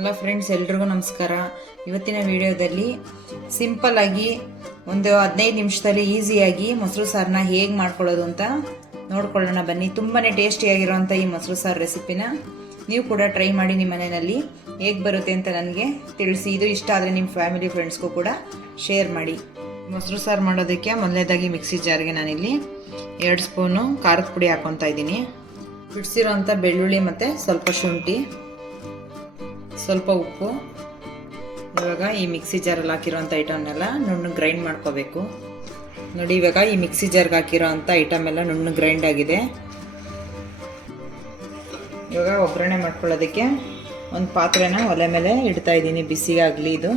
Hello friends, ಎಲ್ರಿಗೂ ನಮಸ್ಕಾರ. ಇವತ್ತಿನ ವಿಡಿಯೋದಲ್ಲಿ ಸಿಂಪಲ್ ಆಗಿ ಒಂದು ಹದಿನೈದು ನಿಮಿಷದಲ್ಲಿ ಈಸಿಯಾಗಿ ಮೊಸರು ಸಾರನ್ನ ಹೇಗೆ ಮಾಡ್ಕೊಳ್ಳೋದು ಅಂತ ನೋಡ್ಕೊಳ್ಳೋಣ. ಬನ್ನಿ ತುಂಬಾ ಟೇಸ್ಟಿಯಾಗಿರೋವಂಥ ಈ ಮೊಸರು ಸಾರು ರೆಸಿಪಿನ. ನೀವು ಕೂಡ ಟ್ರೈ ಮಾಡಿ ನಿಮ್ಮ ಮನೆಯಲ್ಲಿ ಹೇಗೆ ಬರುತ್ತೆ ಅಂತ ನನಗೆ ತಿಳಿಸಿ. ಇದು ಇಷ್ಟ ಆದರೆ ನಿಮ್ಮ ಫ್ಯಾಮಿಲಿ ಫ್ರೆಂಡ್ಸ್ಗೂ ಕೂಡ ಶೇರ್ ಮಾಡಿ. ಮೊಸರು ಸಾರು ಮಾಡೋದಕ್ಕೆ ಮೊದಲನೇದಾಗಿ ಮಿಕ್ಸಿ ಜಾರ್ಗೆ ನಾನಿಲ್ಲಿ ಎರಡು ಸ್ಪೂನು ಖಾರದ ಪುಡಿ ಹಾಕೊತಾ ಇದ್ದೀನಿ. ಬಿಡಿಸಿರೋಂಥ ಬೆಳ್ಳುಳ್ಳಿ ಮತ್ತು ಸ್ವಲ್ಪ ಶುಂಠಿ. ಸ್ವಲ್ಪ ಉಪ್ಪು. ಇವಾಗ ಈ ಮಿಕ್ಸಿ ಜಾರಲ್ಲಿ ಹಾಕಿರೋಂಥ ಐಟಮ್ನೆಲ್ಲ ನುಣ್ಣು ಗ್ರೈಂಡ್ ಮಾಡ್ಕೋಬೇಕು. ನೋಡಿ, ಇವಾಗ ಈ ಮಿಕ್ಸಿ ಜಾರ್ಗೆ ಹಾಕಿರೋ ಅಂಥ ಐಟಮ್ ಎಲ್ಲ ನುಣ್ಣು ಗ್ರೈಂಡ್ ಆಗಿದೆ. ಇವಾಗ ಒಗ್ಗರಣೆ ಮಾಡ್ಕೊಳ್ಳೋದಕ್ಕೆ ಒಂದು ಪಾತ್ರೆನ ಒಲೆ ಮೇಲೆ ಇಡ್ತಾ ಇದ್ದೀನಿ ಬಿಸಿಗಾಗಲಿ ಇದು.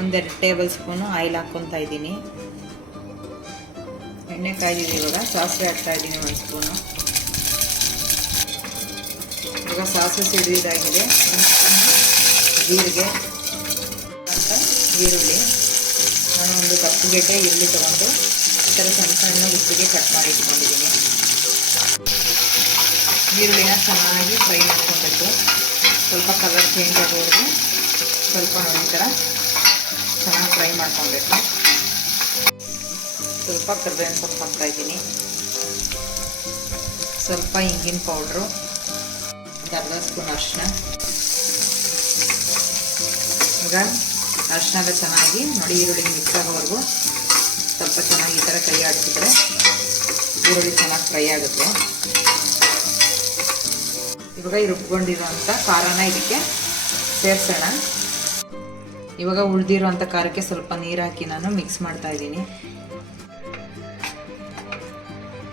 ಒಂದೆರಡು ಟೇಬಲ್ ಸ್ಪೂನು ಆಯಿಲ್ ಹಾಕ್ಕೊತಾ ಇದ್ದೀನಿ. ಎಣ್ಣೆ ಕಾಯ್ದಿದ್ದೀನಿ ಇವಾಗ, ಸಾಸಿವೆ ಹಾಕ್ತಾ ಇದ್ದೀನಿ ಒಂದು ಸ್ಪೂನು. ಇವಾಗ ಸಾಸಿವೆ ಸಿಡಿದಾಗಿದೆ ಜೀರಿಗೆ, ಅಂತ ಈರುಳ್ಳಿ. ನಾನು ಒಂದು ಕಪ್ಪು ಗೆಡ್ಡೆ ಈರುಳ್ಳಿ ತೊಗೊಂಡು ಈ ಥರ ಸಣ್ಣ ಸಣ್ಣ ಉಪ್ಪಿಗೆ ಕಟ್ ಮಾಡಿ ಇಟ್ಕೊಂಡಿದ್ದೀನಿ. ಈರುಳ್ಳಿನ ಚೆನ್ನಾಗಿ ಫ್ರೈ ಮಾಡ್ಕೊಬೇಕು. ಸ್ವಲ್ಪ ಕಲರ್ ಚೇಂಜ್ ಆಗೋವರೆಗೂ ಸ್ವಲ್ಪ ಈ ಥರ ಚೆನ್ನಾಗಿ ಫ್ರೈ ಮಾಡ್ಕೊಬೇಕು. ಸ್ವಲ್ಪ ಕರ್ಬೇವಿನ ಸೊಪ್ಪು ಹಾಕ್ತಾಯಿದ್ದೀನಿ ಸ್ವಲ್ಪ ಇಂಗಿನ ಪೌಡ್ರು ಒಂದು ಅರ್ಧ ಸ್ಪೂನ್ ಈಗ ಎಲ್ಲ ಚೆನ್ನಾಗಿ ನೋಡಿ ಈರುಳ್ಳಿ ಮಿಕ್ಸ್ ಆಗೋವರೆಗೂ ಸ್ವಲ್ಪ ಚೆನ್ನಾಗಿ ಈ ಥರ ಕೈ ಆಡಿಸಿದ್ರೆ ಈರುಳ್ಳಿ ಚೆನ್ನಾಗಿ ಫ್ರೈ ಆಗುತ್ತೆ ಇವಾಗ ಈ ರುಬ್ಕೊಂಡಿರೋಂಥ ಖಾರನ ಇದಕ್ಕೆ ಸೇರಿಸೋಣ ಇವಾಗ ಉಳಿದಿರೋಂಥ ಖಾರಕ್ಕೆ ಸ್ವಲ್ಪ ನೀರು ಹಾಕಿ ನಾನು ಮಿಕ್ಸ್ ಮಾಡ್ತಾ ಇದ್ದೀನಿ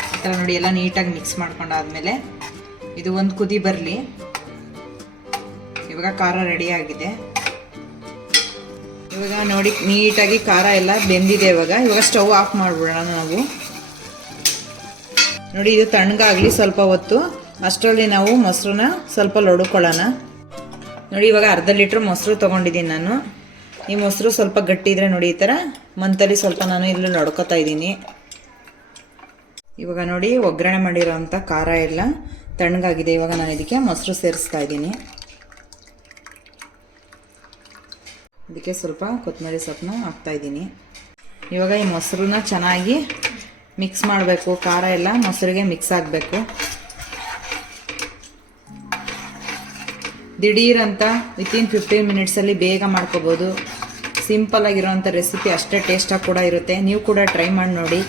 ಈ ಥರ ನೋಡಿ, ಎಲ್ಲ ನೀಟಾಗಿ ಮಿಕ್ಸ್ ಮಾಡ್ಕೊಂಡಾದ್ಮೇಲೆ ಇದು ಒಂದು ಕುದಿ ಬರಲಿ. ಇವಾಗ ಖಾರ ರೆಡಿ ಆಗಿದೆ. ಇವಾಗ ನೋಡಿ, ನೀಟಾಗಿ ಖಾರ ಎಲ್ಲ ಬೆಂದಿದೆ ಇವಾಗ. ಇವಾಗ ಸ್ಟವ್ ಆಫ್ ಮಾಡಿಬಿಡೋಣ ನಾವು. ನೋಡಿ, ಇದು ತಣ್ಣಗಾಗಲಿ ಸ್ವಲ್ಪ ಹೊತ್ತು. ಅಷ್ಟರಲ್ಲಿ ನಾವು ಮೊಸರನ್ನ ಸ್ವಲ್ಪ ಲೊಡ್ಕೊಳ್ಳೋಣ ನೋಡಿ, ಇವಾಗ ಅರ್ಧ ಲೀಟ್ರ್ ಮೊಸರು ತೊಗೊಂಡಿದ್ದೀನಿ ನಾನು. ಈ ಮೊಸರು ಸ್ವಲ್ಪ ಗಟ್ಟಿ ಇದ್ರೆ ನೋಡಿ, ಈ ಥರ ಮಂತಲ್ಲಿ ಸ್ವಲ್ಪ ನಾನು ಇಲ್ಲಿ ಲೊಡ್ಕೊತಾ ಇದ್ದೀನಿ. ಇವಾಗ ನೋಡಿ, ಒಗ್ಗರಣೆ ಮಾಡಿರೋವಂಥ ಖಾರ ಎಲ್ಲ ತಣ್ಣಗಾಗಿದೆ. ಇವಾಗ ನಾನು ಇದಕ್ಕೆ ಮೊಸರು ಸೇರಿಸ್ತಾ ಇದ್ದೀನಿ. ಇದಕ್ಕೆ ಸ್ವಲ್ಪ ಕೊತ್ತಂಬರಿ ಸೊಪ್ಪನ್ನ ಹಾಕ್ತಾ ಇದ್ದೀನಿ. ಇವಾಗ ಈ ಮೊಸರನ್ನ ಚೆನ್ನಾಗಿ ಮಿಕ್ಸ್ ಮಾಡಬೇಕು. ಖಾರ ಎಲ್ಲ ಮೊಸರಿಗೆ ಮಿಕ್ಸ್ ಆಗಬೇಕು. ದಿಢೀರಂತ ವಿತಿನ್ ಫಿಫ್ಟೀನ್ ಮಿನಿಟ್ಸಲ್ಲಿ ಬೇಗ ಮಾಡ್ಕೋಬೋದು. ಸಿಂಪಲ್ ಆಗಿರೋವಂಥ ರೆಸಿಪಿ ಅಷ್ಟೇ ಟೇಸ್ಟಾಗಿ ಕೂಡ ಇರುತ್ತೆ. ನೀವು ಕೂಡ ಟ್ರೈ ಮಾಡಿ ನೋಡಿ.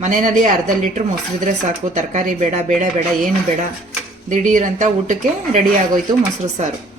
ಮನೆಯಲ್ಲಿ ಅರ್ಧ ಲೀಟ್ರ್ ಮೊಸರಿದ್ರೆ ಸಾಕು. ತರಕಾರಿ ಬೇಡ ಬೇಡ ಬೇಡ, ಏನು ಬೇಡ. ದಿಢೀರಂತ ಊಟಕ್ಕೆ ರೆಡಿ ಆಗೋಯ್ತು ಮೊಸರು ಸಾರು.